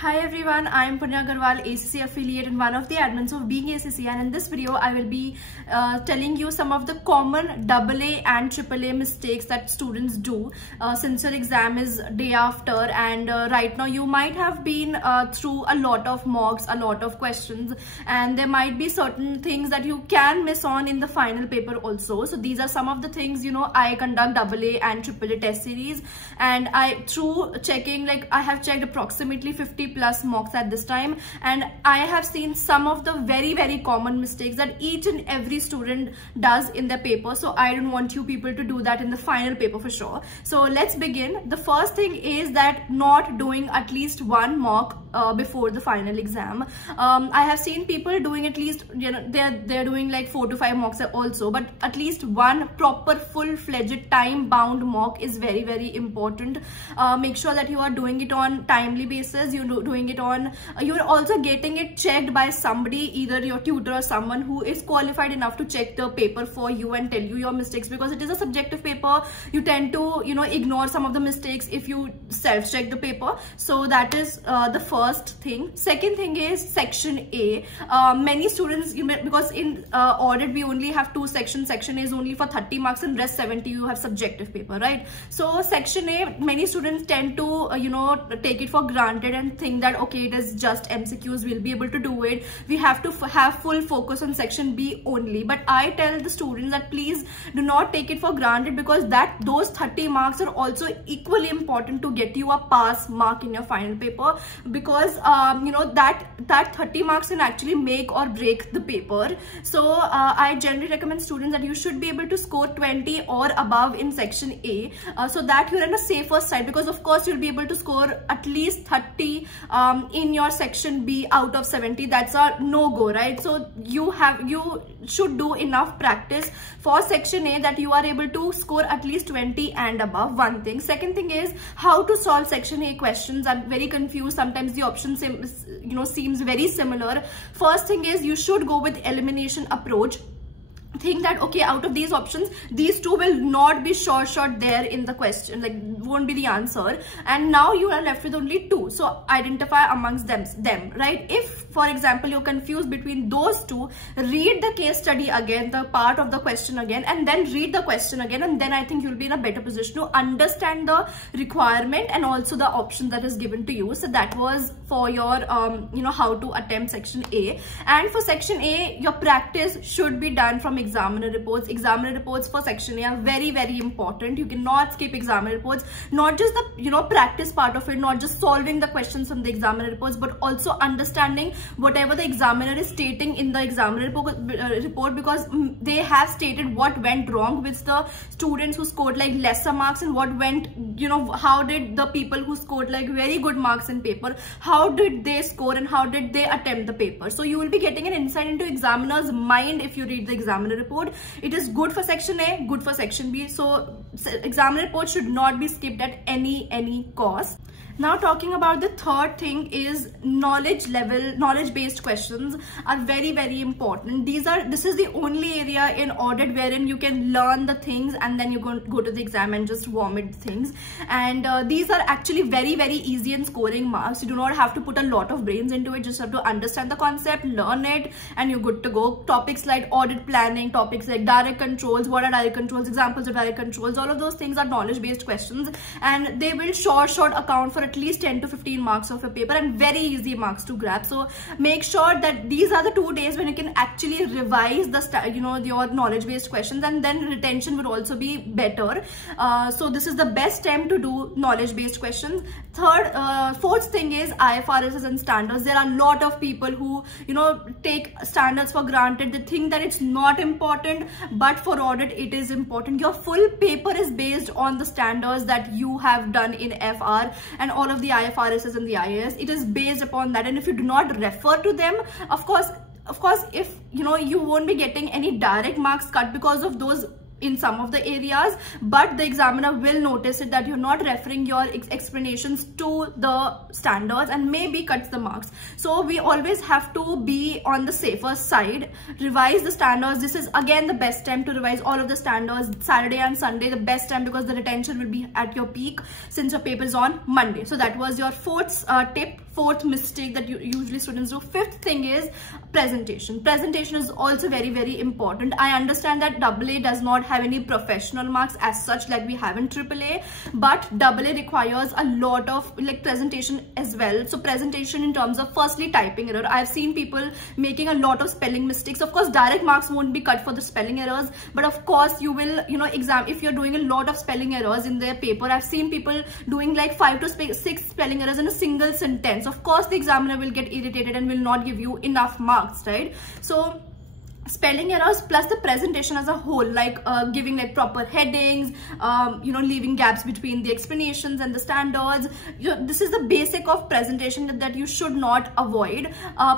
Hi everyone, I am Punya Agarwal, ACC affiliate and one of the admins of Being ACC, and in this video I will be telling you some of the common AA and AAA mistakes that students do since your exam is day after, and right now you might have been through a lot of mocks, a lot of questions, and there might be certain things that you can miss on in the final paper also. So these are some of the things, I conduct AA and AAA test series, and through checking, I have checked approximately 50 plus mocks at this time, and I have seen some of the very common mistakes that each and every student does in their paper. So I don't want you people to do that in the final paper for sure. So let's begin. The first thing is that not doing at least one mock before the final exam. I have seen people doing at least, they're doing like 4 to 5 mocks also, but at least one proper full-fledged time-bound mock is very important. Make sure that you are doing it on timely basis. Doing it on, you're also getting it checked by somebody, either your tutor or someone who is qualified enough to check the paper for you and tell you your mistakes, because it is a subjective paper. You tend to ignore some of the mistakes if you self-check the paper. So that is the first thing. Second thing is section A. Many students, because in audit we only have 2 sections. Section A is only for 30 marks and rest 70 you have subjective paper, right? So section A, many students tend to take it for granted and think that okay, it is just MCQs, we'll be able to do it, we have to have full focus on section B only. But I tell the students that please do not take it for granted, because those 30 marks are also equally important to get you a pass mark in your final paper, because that 30 marks can actually make or break the paper. So I generally recommend students that you should be able to score 20 or above in section A, so that you're on a safer side, because of course you'll be able to score at least 30 in your section B out of 70. That's a no-go, right? So you should do enough practice for section A that you are able to score at least 20 and above. One thing. Second thing is how to solve section A questions. I'm very confused. Sometimes the option seems very similar. First thing is you should go with elimination approach. Think that okay, out of these options, these two will not be short there in the question, won't be the answer, and now you are left with only 2. So identify amongst them, right? If for example you're confused between those two, read the case study again, the part of the question again, and then read the question again, and then I think you'll be in a better position to understand the requirement and also the option that is given to you. So that was for your how to attempt section A. And for section A, your practice should be done from examiner reports. Examiner reports for section A are very important. You cannot skip examiner reports. Not just the practice part of it, not just solving the questions from the examiner reports, but also understanding whatever the examiner is stating in the examiner report, because they have stated what went wrong with the students who scored lesser marks, and what went, how did the people who scored very good marks in paper, how did they score and how did they attempt the paper. So you will be getting an insight into examiner's mind if you read the examiner report. It is good for section A, good for section B. So examiner report should not be skipped at any cost. Now talking about the third thing is knowledge-based questions are very important. This is the only area in audit wherein you can learn the things and then you go to the exam and just vomit things. And these are actually very easy in scoring marks. You do not have to put a lot of brains into it. Just have to understand the concept, learn it, and you're good to go. Topics like audit planning, topics like direct controls, what are direct controls, examples of direct controls, all of those things are knowledge-based questions, and they will short account for at least 10 to 15 marks of a paper and very easy marks to grab. So make sure that these are the 2 days when you can actually revise your knowledge-based questions, and then retention would also be better. So this is the best time to do knowledge-based questions. Fourth thing is IFRSs and standards. There are a lot of people who take standards for granted. They think that it's not important, but for audit it is important. Your full paper is based on the standards that you have done in FR and all of the IFRSs and the IAS. It is based upon that, and if you do not refer to them, of course if you won't be getting any direct marks cut because of those in some of the areas, but the examiner will notice it that you're not referring your explanations to the standards and maybe cuts the marks. So we always have to be on the safer side. Revise the standards. This is again the best time to revise all of the standards. Saturday and Sunday, the best time, because the retention will be at your peak since your paper is on Monday. So that was your fourth tip fourth mistake that usually students do. Fifth thing is presentation. Presentation is also very, very important. I understand that AA does not have any professional marks as such like we have in AAA, but AA requires a lot of like presentation as well. So presentation in terms of firstly typing error. I've seen people making a lot of spelling mistakes. Of course, direct marks won't be cut for the spelling errors, but of course you will, you know, exam if you're doing a lot of spelling errors in their paper. I've seen people doing like 5 to 6 spelling errors in a single sentence. Of course, the examiner will get irritated and will not give you enough marks, right? So spelling errors plus the presentation as a whole, like giving like proper headings, you know, leaving gaps between the explanations and the standards. This is the basic of presentation that you should not avoid.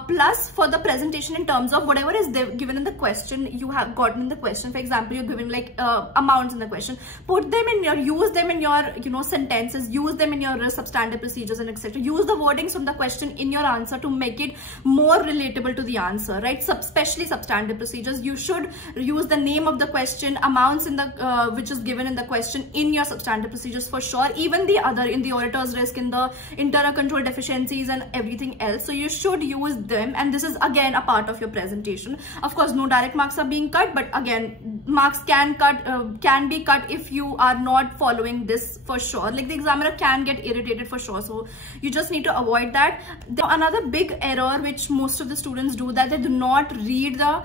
Plus for the presentation in terms of whatever is given in the question, you have gotten in the question. For example, you're given like amounts in the question, put them in your, use them in your, you know, sentences, use them in your substantive procedures and etc. Use the wordings from the question in your answer to make it more relatable to the answer, right? Especially substantive procedures, you should use the name of the question, amounts in the which is given in the question in your substantive procedures for sure, even the other in the orator's risk, in the internal control deficiencies and everything else. So you should use them, and this is again a part of your presentation. Of course, no direct marks are being cut, but again, marks can be cut if you are not following this for sure. Like the examiner can get irritated for sure, so you just need to avoid that. Another big error which most of the students do, that they do not read the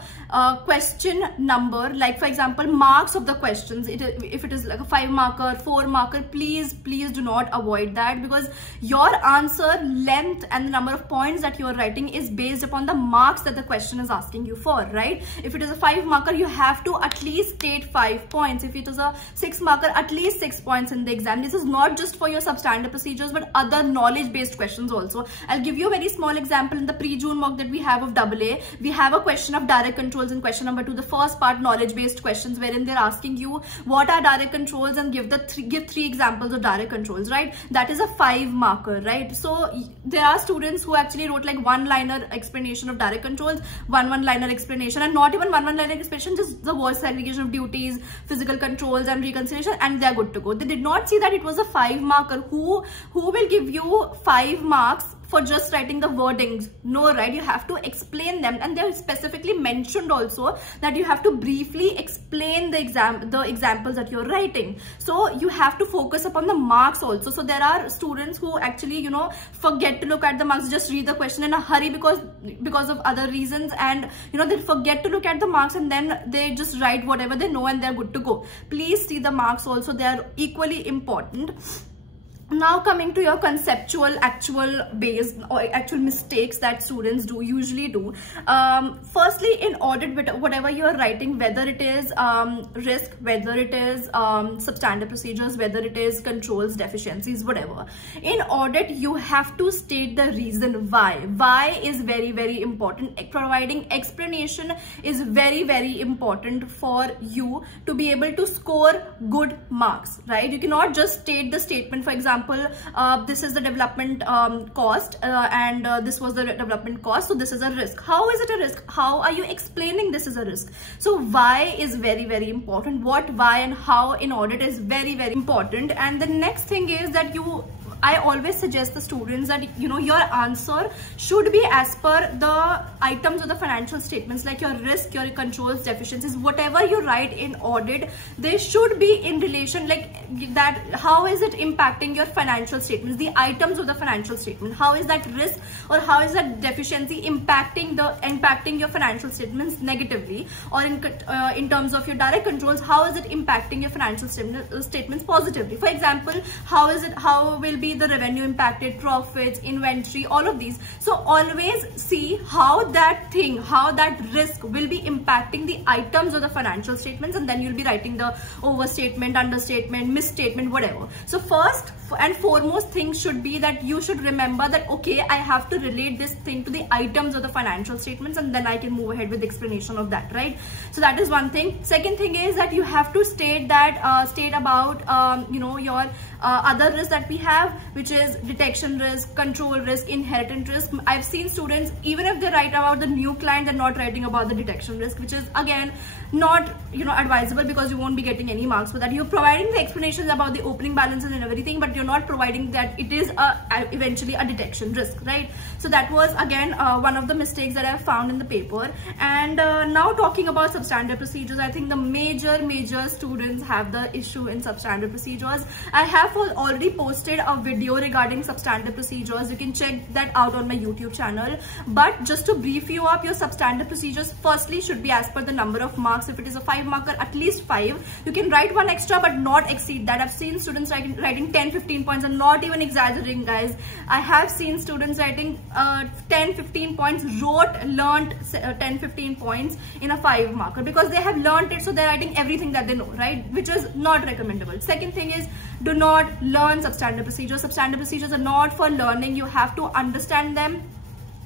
question number. Like for example, marks of the questions, if it is like a 5 marker, 4 marker, please do not avoid that, because your answer length and the number of points that you are writing is based upon the marks that the question is asking you for, right? If it is a 5 marker, you have to at least state 5 points. If it is a 6 marker, at least 6 points in the exam. This is not just for your substantive procedures but other knowledge based questions also. I'll give you a very small example. In the pre-June mock that we have of AA, we have a question of direct controls in question number 2, the first part, knowledge based questions, wherein they're asking you what are direct controls and give 3 examples of direct controls, right? That is a 5 marker, right? So there are students who actually wrote like one-liner explanation of direct controls, one-liner explanation, and not even one-liner explanation, just the word segregation of duties, physical controls and reconciliation, and they're good to go. They did not see that it was a 5 marker. Who will give you 5 marks for just writing the wordings? No, right? You have to explain them, and they're specifically mentioned also that you have to briefly explain the examples that you're writing. So you have to focus upon the marks also. So there are students who actually, you know, forget to look at the marks, just read the question in a hurry because of other reasons, and you know, they forget to look at the marks and then they just write whatever they know and they're good to go. Please see the marks also, they are equally important. Now coming to your conceptual actual based or actual mistakes that students usually do. Firstly, in audit, whatever you're writing, whether it is risk, whether it is substantive procedures, whether it is controls, deficiencies, whatever, in audit you have to state the reason why. Why is very, very important. Providing explanation is very, very important for you to be able to score good marks, right? You cannot just state the statement. For example, this is the development cost and this was the development cost, so this is a risk. How is it a risk? How are you explaining this is a risk? So why is very, very important. What, why and how in audit is very, very important. And the next thing is that I always suggest the students that, you know, your answer should be as per the items of the financial statements, like your risk, your controls, deficiencies, whatever you write in audit, they should be in relation, like that, how is it impacting your financial statements, the items of the financial statement, how is that risk or how is that deficiency impacting your financial statements negatively, or in terms of your direct controls, how is it impacting your financial statements positively. For example, how will be the revenue impacted, profits, inventory, all of these. So always see how that risk will be impacting the items of the financial statements, and then you'll be writing the overstatement, understatement, misstatement, whatever. So first and foremost thing should be that you should remember that, okay, I have to relate this thing to the items of the financial statements, and then I can move ahead with the explanation of that, right? So that is one thing. Second thing is that you have to state about you know, your other risks that we have. which is detection risk, control risk, inheritance risk. I've seen students, even if they write about the new client, they're not writing about the detection risk, which is again not advisable, because you won't be getting any marks for that. You're providing the explanations about the opening balances and everything, but you're not providing that it is eventually a detection risk, right? So that was again one of the mistakes that I found in the paper. And now talking about substandard procedures, I think the major students have the issue in substandard procedures. I have already posted a video regarding substandard procedures. You can check that out on my YouTube channel. But just to brief you up, your substandard procedures firstly should be as per the number of marks. If it is a 5 marker, at least 5. You can write one extra but not exceed that. I've seen students writing 10-15 points. I'm not even exaggerating, guys. I have seen students writing 10-15 points, learned 10-15 points in a 5 marker, because they have learned it, so they're writing everything that they know, right? Which is not recommendable. Second thing is, do not learn substandard procedures. Substandard procedures are not for learning. You have to understand them.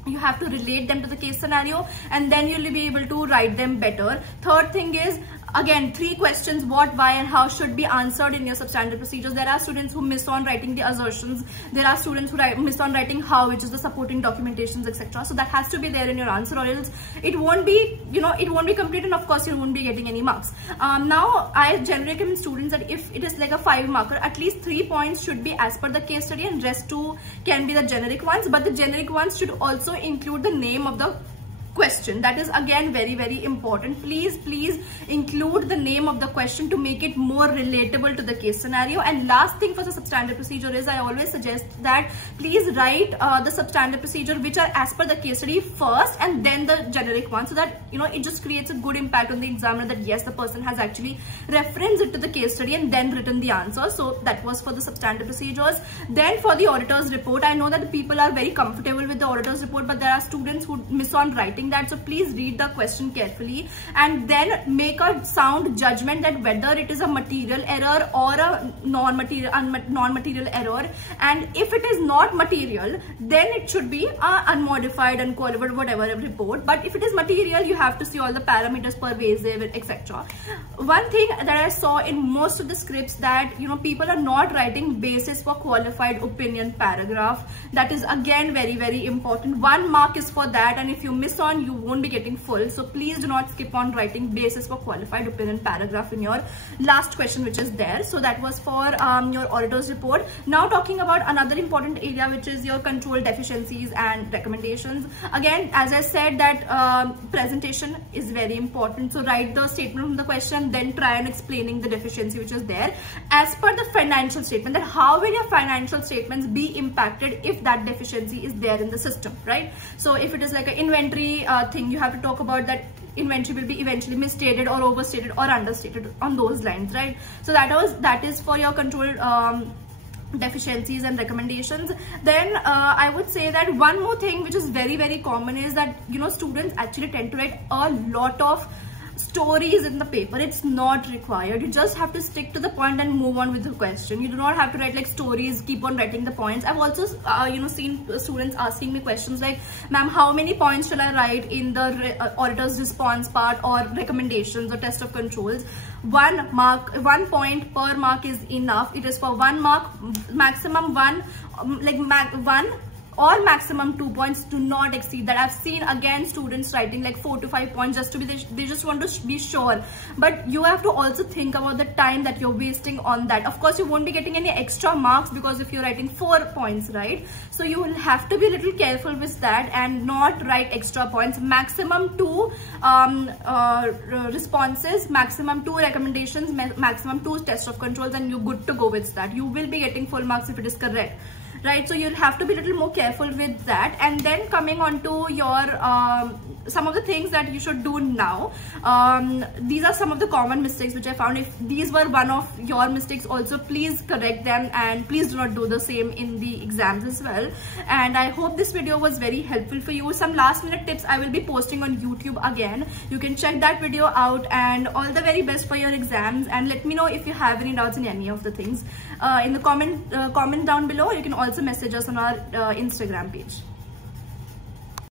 You have to relate them to the case scenario, and then you'll be able to write them better. Third thing is, again, 3 questions, what, why, and how should be answered in your substandard procedures. There are students who miss on writing the assertions. There are students who miss on writing how, which is the supporting documentations, etc. So that has to be there in your answer, or else it won't be, it won't be complete, and of course you won't be getting any marks. Now, I generally recommend students that if it is like a 5 marker, at least 3 points should be as per the case study, and rest 2 can be the generic ones. But the generic ones should also include the name of the question. That is again very important. Please include the name of the question to make it more relatable to the case scenario. And last thing for the substandard procedure is, I always suggest that please write the substandard procedure which are as per the case study first, and then the generic one, so that it just creates a good impact on the examiner, that yes, the person has actually referenced it to the case study and then written the answer. So that was for the substandard procedures. Then for the auditor's report, I know that the people are very comfortable with the auditor's report, but there are students who miss on writing that. So please read the question carefully and then make a sound judgment that whether it is a material error or a non-material error. And if it is not material, then it should be unmodified, unqualified, whatever report. But if it is material, you have to see all the parameters, pervasive, etc. One thing that I saw in most of the scripts, that people are not writing basis for qualified opinion paragraph. That is again very important. 1 mark is for that, and if you miss on, you won't be getting full. So please do not skip on writing basis for qualified opinion paragraph in your last question, which is there. So that was for your auditor's report. Now talking about another important area, which is your control deficiencies and recommendations. Again, as I said, that presentation is very important. So write the statement from the question, then try and explaining the deficiency which is there as per the financial statement, that how will your financial statements be impacted if that deficiency is there in the system, right? So if it is like an inventory thing, you have to talk about that inventory will be eventually misstated or overstated or understated on those lines, right? So that is for your control deficiencies and recommendations. Then I would say that one more thing which is very common is that students actually tend to write a lot of stories in the paper. It's not required. You just have to stick to the point and move on with the question. You do not have to write like stories, keep on writing the points. I've also seen students asking me questions like, ma'am, how many points shall I write in the auditor's response part, or recommendations or test of controls? 1 point per mark is enough. It is for 1 mark, maximum 1, or maximum 2 points. Do not exceed that. I've seen again students writing like 4 to 5 points just to be, they just want to be sure. But you have to also think about the time that you're wasting on that. Of course, you won't be getting any extra marks because if you're writing 4 points, right? So you will have to be a little careful with that and not write extra points. Maximum 2 responses, maximum 2 recommendations, maximum 2 test of controls, and you're good to go with that. You will be getting full marks if it is correct, right? So you'll have to be a little more careful with that. And then coming on to your some of the things that you should do now. These are some of the common mistakes which I found. If these were one of your mistakes also, please correct them and please do not do the same in the exams as well. And I hope this video was very helpful for you. Some last minute tips I will be posting on YouTube again. You can check that video out, and all the very best for your exams. And let me know if you have any doubts in any of the things in the comment down below. You can also message us on our Instagram page.